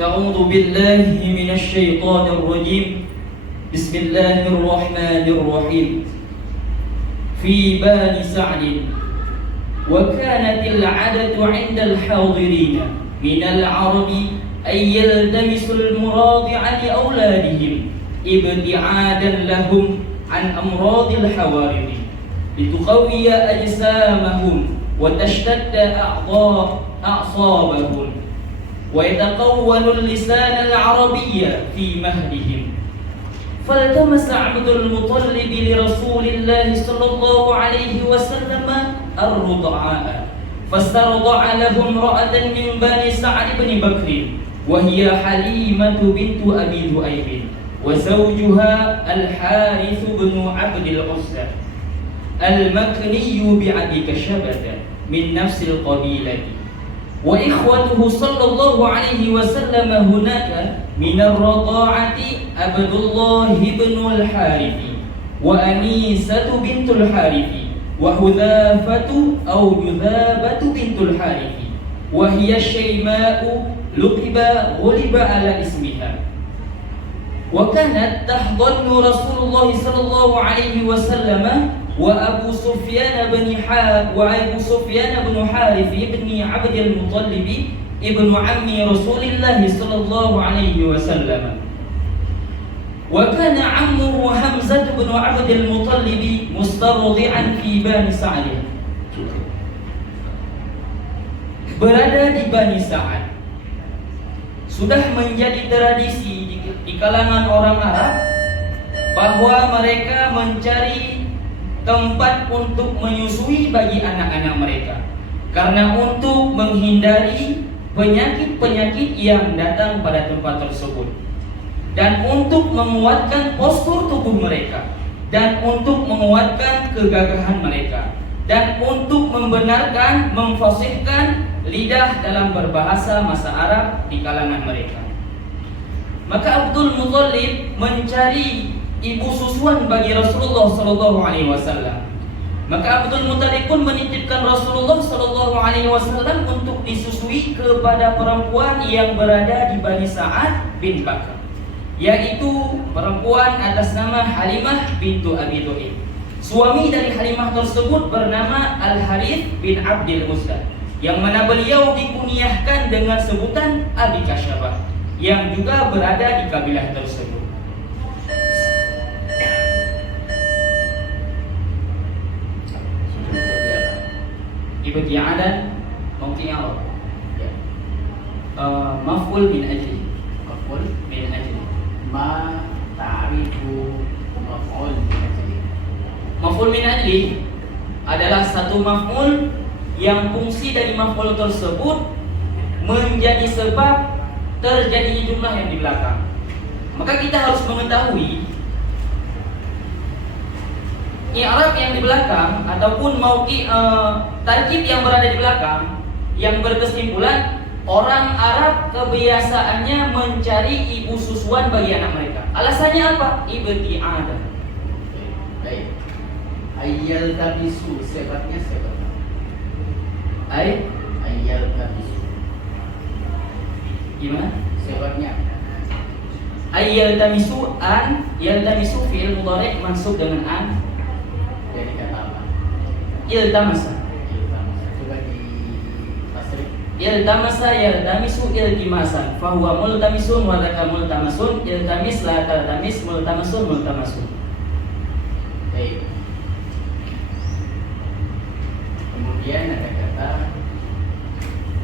أعوذ بالله من الشيطان الرجيم بسم الله الرحمن الرحيم في بني سعد وكانت العادة عند الحاضرين من العرب أن يلتمسوا المراضع لأولادهم ابتعادا لهم عن أمراض الحوارث لتقوي أجسامهم وتشتد أعصابهم ويتقون اللسان العربي في مهدهم. فالتمس عبد المطلب لرسول الله صلى الله عليه وسلم الرضعاء فاسترضع له امرأة من بني سعد بن بكر وهي حليمة بنت أبي ذؤيب وزوجها الحارث بن عبد العزى المكني بعبد كشبة من نفس القبيلة وإخوته صلى الله عليه وسلم هناك من الرضاعة عبد الله بن الحارث وأنيسة بنت الحارث وحذافة أو جذابة بنت الحارث وهي الشيماء غلب على اسمها. وكانت تحضن رسول الله صلى الله عليه وسلم وأبو سفيان بن حارث بن عبد المطلب ابن عم رسول الله صلى الله عليه وسلم. وكان عمه حمزة بن عبد المطلب مسترضعا في بني سعد. Berada di Bani Sa'ad sudah menjadi tradisi di kalangan orang Arab bahwa mereka mencari tempat untuk menyusui bagi anak-anak mereka karena untuk menghindari penyakit-penyakit yang datang pada tempat tersebut dan untuk menguatkan postur tubuh mereka dan untuk menguatkan kegagahan mereka dan untuk membenarkan, memfasihkan lidah dalam berbahasa masa Arab di kalangan mereka. Maka Abdul Muthalib mencari ibu susuan bagi Rasulullah sallallahu alaihi wasallam. Maka Abdul Muthalib pun menitipkan Rasulullah sallallahu alaihi wasallam untuk disusui kepada perempuan yang berada di Bani Sa'ad bin Bakr, yaitu perempuan atas nama Halimah bintu Abi Dhu'aib. Suami dari Halimah tersebut bernama Al-Harith bin Abdul Uzza, yang mana beliau dikunyahkan dengan sebutan Abi Kasyabah, yang juga berada di kabilah tersebut. Ibti'adan mawqi'ah maf'ul min ajli. Maf'ul min ajli. Ma ta'rifu maf'ul min ajli. Maf'ul min ajli adalah satu maf'ul yang fungsi dari maf'ul tersebut menjadi sebab terjadinya jumlah yang di belakang. Maka kita harus mengetahui i'rab yang di belakang ataupun tarkib yang berada di belakang yang berkesimpulan orang Arab kebiasaannya mencari ibu susuan bagi anak mereka. Alasannya apa? Ibti'adan. Baik. Ayyal tabisu sifatnya siapa? Ayyal tabisu. Gimana? Sifatnya Ayyal tamisu an, yaltamisu fi'il mudhari' mansub dengan an. Jadi kata apa? Iltamasa. Coba di tasrif. Iltamasa yaltamisu iltimasan. Fahuwa multamisun wa dzaka multamasun. Iltamis la taltamis multamasun multamasun. Baik. Kemudian ada kata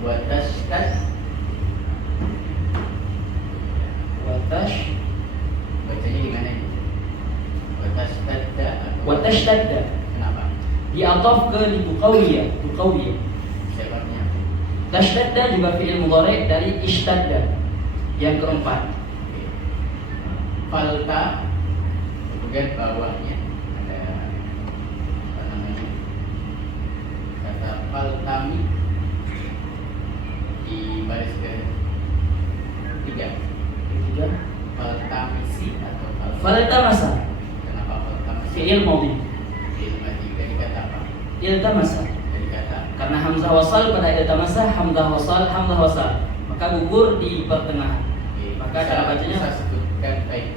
watashtat. Bacanya gimana ini? Watashtadda. Kenapa? Diataf ke tuqawiyah. Sifatnya Tashtadda juga fi'il mudhari' dari ishtadda. Yang keempat, falta. Kemudian bawahnya ada apa namanya? Kata faltami di baris ketiga. Faltamisi atau faltamasa. Kenapa faltamisi? Fi'il madhi. Dari kata apa? Iltamasa. Dari kata Karena hamzah wasal pada iltamasa, hamzah wasal. maka gugur di pertengahan. Oke. Maka cara bacanya bisa sebutkan baik.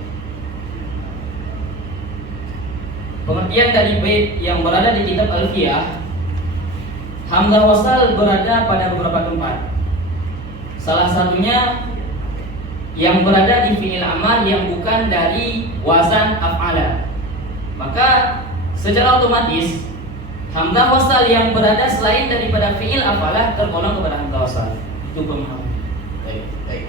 pengertian dari bait yang berada di kitab Alfiyah. Hamzah wasal berada pada beberapa tempat. Salah satunya yang berada di fi'il amar yang bukan dari wazan af'ala. Maka secara otomatis hamzah wasal yang berada selain daripada fi'il af'ala tergolong kepada hamzah wasal. Itu pemahaman. Baik, baik.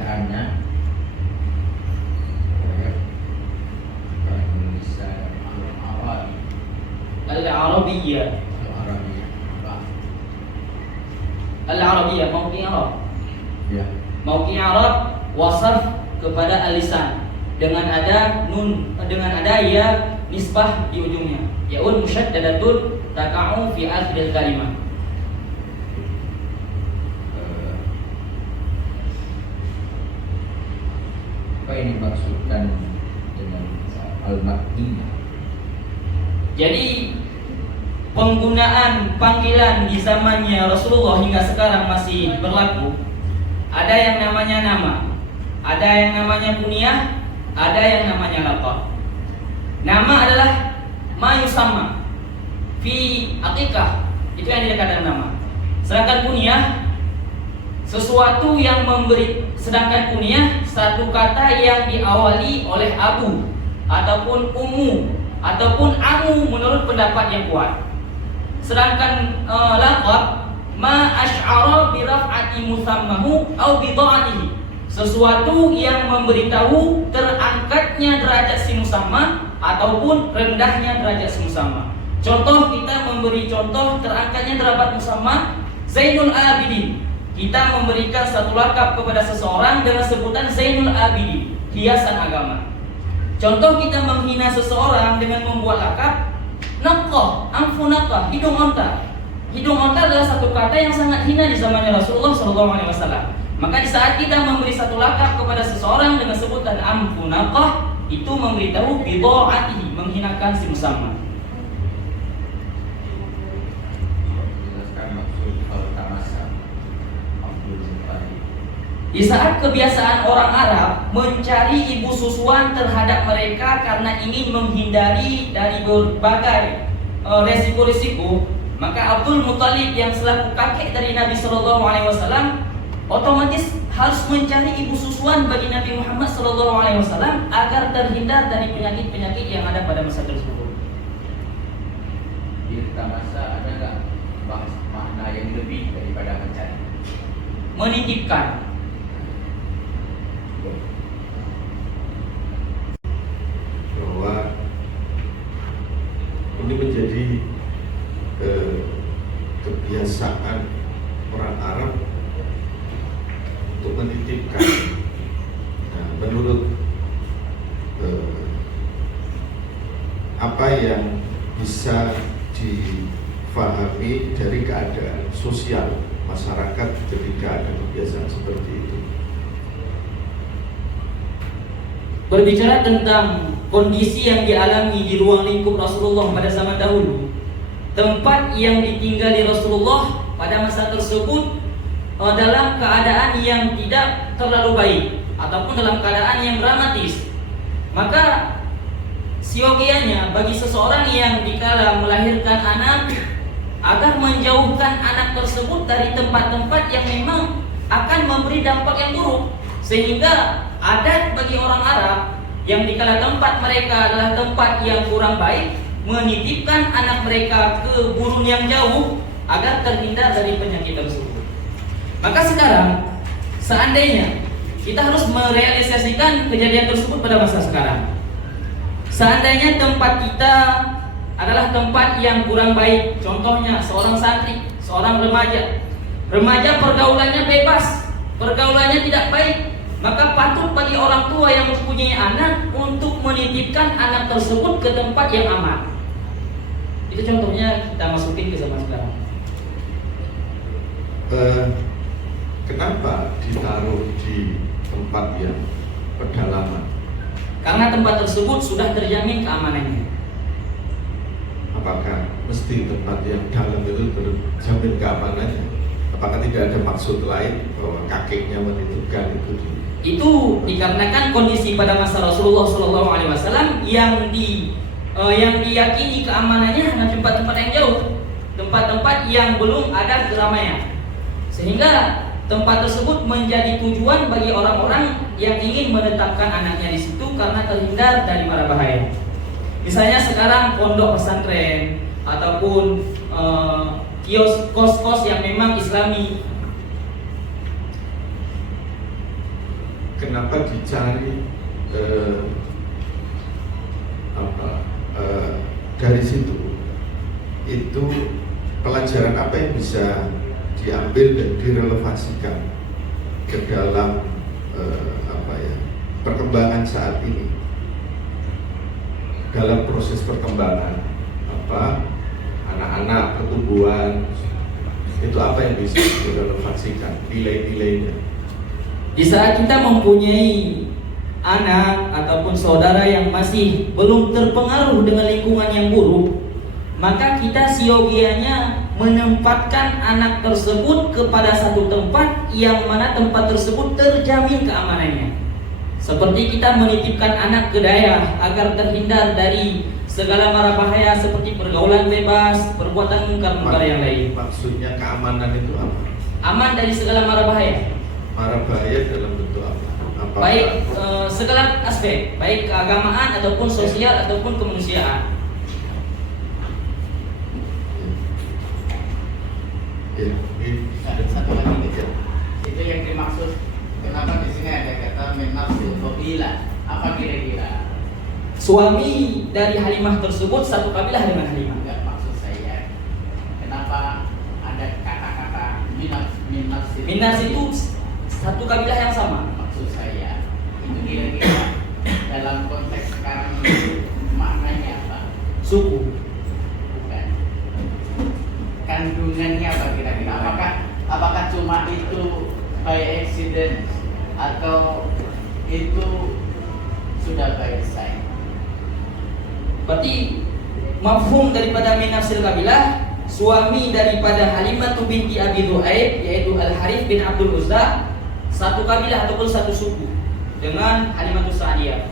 Karena Indonesia awal Al-Arabiyyah. Arabia. Al-Arabiyyah mauqi' Arab. Ya. Mauqi' Arab wasaf kepada al-lisan dengan ada nun, dengan ada ya nisbah di ujungnya. Yaun musyaddadatun taqa'u fi akhiril kalimah. Apa yang dimaksudkan dengan al-Madinah? Jadi penggunaan panggilan di zamannya Rasulullah hingga sekarang masih berlaku. Ada yang namanya nama, ada yang namanya kunyah, ada yang namanya laqab. Nama adalah ma yusamma fi aqiqah, itu yang dikatakan nama. Sedangkan kunyah sesuatu yang memberi, sedangkan kunyah satu kata yang diawali oleh abu ataupun ummu ataupun amu menurut pendapat yang kuat. Sedangkan laqab ma asy'ara bi raf'ati musammahu au bi dha'anihi, sesuatu yang memberitahu terangkatnya derajat si musamma ataupun rendahnya derajat si musamma. Contoh, kita memberi contoh terangkatnya derajat musamma Zainul Abidin. Kita memberikan satu lakab kepada seseorang dengan sebutan Zainul Abidin, hiasan agama. Contoh, kita menghina seseorang dengan membuat lakab Naqah, amfunaqah, hidung onta. Hidung onta adalah satu kata yang sangat hina di zamannya Rasulullah SAW. Maka di saat kita memberi satu lakab kepada seseorang dengan sebutan amfunaqah, itu memberitahu bidha'atihi, menghinakan si musamma. Jelaskan maksud al-tamasa. Abdul Muttalib. Di saat kebiasaan orang Arab mencari ibu susuan terhadap mereka karena ingin menghindari dari berbagai resiko-resiko, maka Abdul Muttalib yang selaku kakek dari Nabi SAW otomatis harus mencari ibu susuan bagi Nabi Muhammad SAW agar terhindar dari penyakit-penyakit yang ada pada masa tersebut. Di tamasa ada nggak makna yang lebih daripada mencari? Menitipkan. Bahwa ini menjadi kebiasaan orang Arab untuk menitipkan. Nah, menurut apa yang bisa difahami dari keadaan sosial masyarakat ketika ada kebiasaan seperti itu? Berbicara tentang kondisi yang dialami di ruang lingkup Rasulullah pada zaman dahulu, tempat yang ditinggali Rasulullah pada masa tersebut dalam keadaan yang tidak terlalu baik ataupun dalam keadaan yang dramatis, maka siogianya bagi seseorang yang dikala melahirkan anak agar menjauhkan anak tersebut dari tempat-tempat yang memang akan memberi dampak yang buruk. Sehingga adat bagi orang Arab yang dikala tempat mereka adalah tempat yang kurang baik, menitipkan anak mereka ke gurun yang jauh agar terhindar dari penyakit tersebut. Maka sekarang seandainya kita harus merealisasikan kejadian tersebut pada masa sekarang. Seandainya tempat kita adalah tempat yang kurang baik, contohnya seorang santri, seorang remaja. Remaja pergaulannya bebas, pergaulannya tidak baik, maka patut bagi orang tua yang mempunyai anak untuk menitipkan anak tersebut ke tempat yang aman. Itu contohnya kita masukin ke zaman sekarang. Kenapa ditaruh di tempat yang pedalaman? Karena tempat tersebut sudah terjamin keamanannya. apakah mesti tempat yang dalam itu terjamin keamanannya? Apakah tidak ada maksud lain bahwa kakeknya menitipkan itu di... Itu dikarenakan kondisi pada masa Rasulullah SAW yang diyakini keamanannya hanya tempat-tempat yang jauh, tempat-tempat yang belum ada keramaian, sehingga tempat tersebut menjadi tujuan bagi orang-orang yang ingin menetapkan anaknya di situ karena terhindar dari mara bahaya. Misalnya sekarang pondok pesantren ataupun kios kos-kos yang memang Islami. Kenapa dicari dari situ? Itu pelajaran apa yang bisa diambil dan direlevasikan ke dalam perkembangan saat ini, dalam proses perkembangan anak-anak pertumbuhan itu, apa yang bisa direlevasikan nilai-nilainya? Di saat kita mempunyai anak ataupun saudara yang masih belum terpengaruh dengan lingkungan yang buruk, maka kita siogianya menempatkan anak tersebut kepada satu tempat yang mana tempat tersebut terjamin keamanannya. Seperti kita menitipkan anak ke daerah agar terhindar dari segala mara bahaya seperti pergaulan bebas, perbuatan mungkar-mungkar yang lain. Maksudnya keamanan itu apa? Aman dari segala mara bahaya. Mara bahaya dalam bentuk apa? Baik segala aspek, baik keagamaan ataupun sosial ataupun kemanusiaan. Satu lagi itu yang dimaksud. Kenapa di sini ada kata menafsil kabilah? Apa kira-kira? Suami dari Halimah tersebut satu kabilah dengan Halimah. Enggak, maksud saya kenapa ada kata-kata minafsil? Minas itu satu kabilah yang sama. Maksud saya itu kira-kira dalam konteks sekarang itu maknanya apa? Suku. Bukan. Kandungannya apa kira-kira? Apakah cuma itu by accident atau itu sudah by design? Berarti mafhum daripada minafsil kabilah, suami daripada Halimah binti Abi Dhu'aib yaitu Al-Harith bin Abdul Uzza, satu kabilah ataupun satu suku dengan Halimah Sa'diyah.